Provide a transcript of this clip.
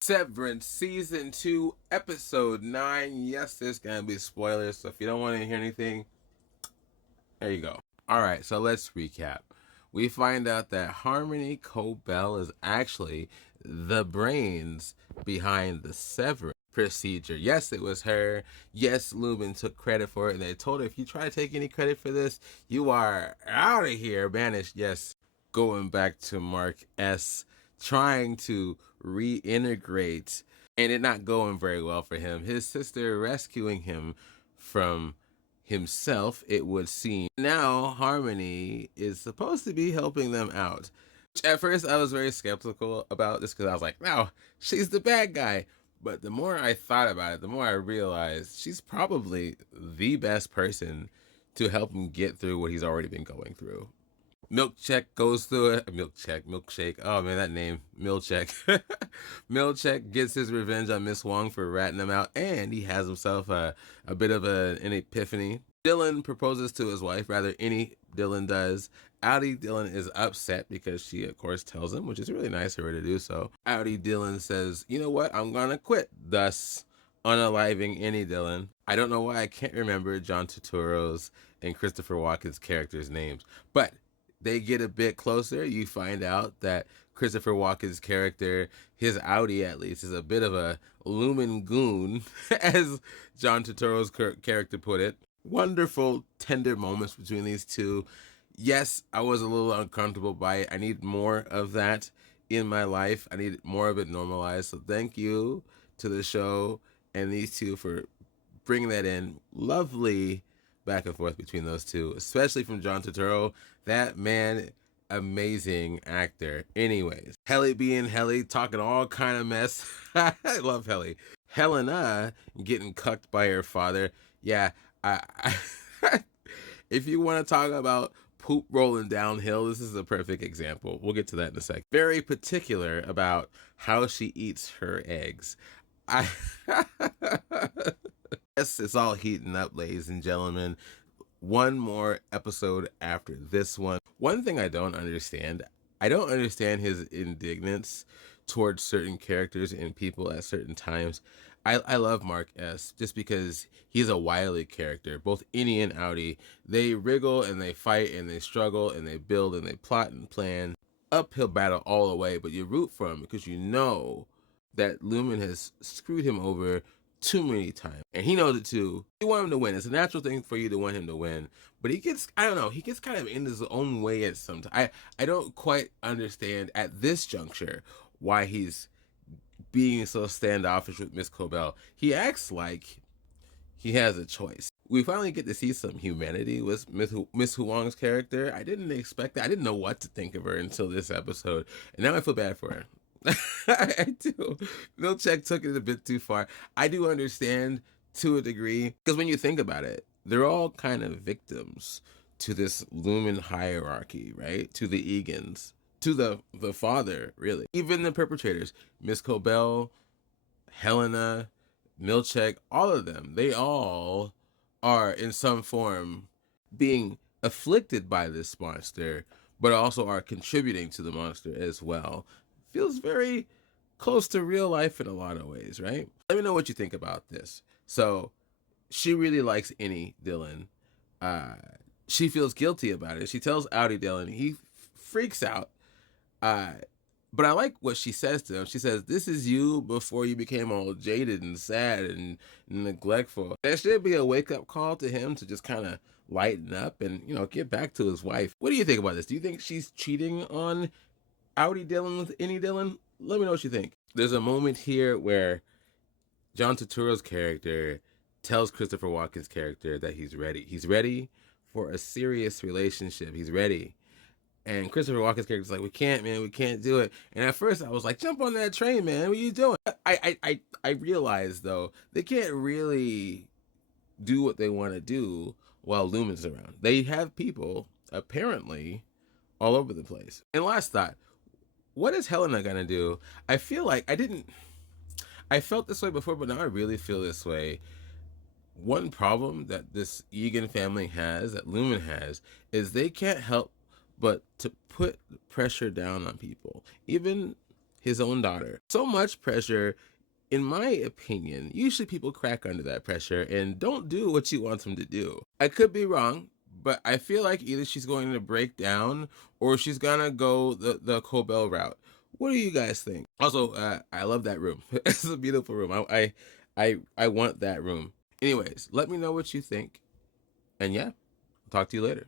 Severance Season 2, Episode 9. Yes, there's going to be spoilers, so if you don't want to hear anything, there you go. Alright, so let's recap. We find out that Harmony Cobell is actually the brains behind the severance procedure. Yes, it was her. Yes, Lumen took credit for it, and they told her, if you try to take any credit for this, you are out of here, banished. Yes, going back to Mark S. trying to reintegrate, and it not going very well for him. His sister rescuing him from himself, it would seem. Now Harmony is supposed to be helping them out. At first I was very skeptical about this because I was like, no, she's the bad guy. But the more I thought about it, the more I realized she's probably the best person to help him get through what he's already been going through. Milkcheck goes through it. Milkshake. Oh man, that name, Milkcheck. Milkcheck gets his revenge on Miss Wong for ratting him out, and he has himself a bit of an epiphany. Dylan proposes to his wife, rather, any Dylan does. Audi Dylan is upset because she, of course, tells him, which is really nice of her to do so. Audi Dylan says, you know what, I'm gonna quit, thus unaliving any Dylan. I don't know why I can't remember John Turturro's and Christopher Walken's characters' names, but they get a bit closer. You find out that Christopher Walken's character, his Audi at least, is a bit of a lumen goon, as John Turturro's character put it. Wonderful, tender moments between these two. Yes, I was a little uncomfortable by it. I need more of that in my life. I need more of it normalized. So thank you to the show and these two for bringing that in. Lovely back and forth between those two, especially from John Turturro. That man, amazing actor. Anyways, Helly being Helly, talking all kind of mess. I love Helly. Helena getting cucked by her father. Yeah, I if you want to talk about poop rolling downhill, this is a perfect example. We'll get to that in a sec. Very particular about how she eats her eggs. I Yes, it's all heating up, ladies and gentlemen. One more episode after this one. One thing I don't understand his indignance towards certain characters and people at certain times. I love Mark S. just because he's a wily character. Both Innie and Audi, they wriggle and they fight and they struggle and they build and they plot and plan. Uphill battle all the way, but you root for him because you know that Lumen has screwed him over too many times, and he knows it too. You want him to win. It's a natural thing for you to want him to win, but he gets, I don't know, he gets kind of in his own way at some time. I don't quite understand at this juncture why he's being so standoffish with Miss Cobell. He acts like he has a choice. We finally get to see some humanity with Miss Huang's character. I didn't expect that. I didn't know what to think of her until this episode, and now I feel bad for her. I do. Milkcheck took it a bit too far. I do understand to a degree, because when you think about it, they're all kind of victims to this Lumen hierarchy, right? To the Egans, to the father, really. Even the perpetrators, Miss Cobell, Helena, Milkcheck, all of them, they all are in some form being afflicted by this monster, but also are contributing to the monster as well. Feels very close to real life in a lot of ways, right? Let me know what you think about this. So she really likes Innie Dylan. She feels guilty about it. She tells Audi Dylan. He freaks out. But I like what she says to him. She says, this is you before you became all jaded and sad and neglectful. That should be a wake-up call to him to just kind of lighten up and, get back to his wife. What do you think about this? Do you think she's cheating on Audi Dylan with Innie Dylan? Let me know what you think. There's a moment here where John Turturro's character tells Christopher Walken's character that he's ready. He's ready for a serious relationship. He's ready. And Christopher Walken's character's like, we can't, man, we can't do it. And at first I was like, jump on that train, man. What are you doing? I realized, though, they can't really do what they want to do while Lumen's around. They have people, apparently, all over the place. And last thought, what is Helena going to do? I feel like I felt this way before, but now I really feel this way. One problem that this Egan family has, that Lumen has, is they can't help but to put pressure down on people. Even his own daughter. So much pressure. In my opinion, usually people crack under that pressure and don't do what you want them to do. I could be wrong, but I feel like either she's going to break down or she's gonna go the Cobell route. What do you guys think? Also, I love that room. It's a beautiful room. I want that room. Anyways, let me know what you think. And yeah, I'll talk to you later.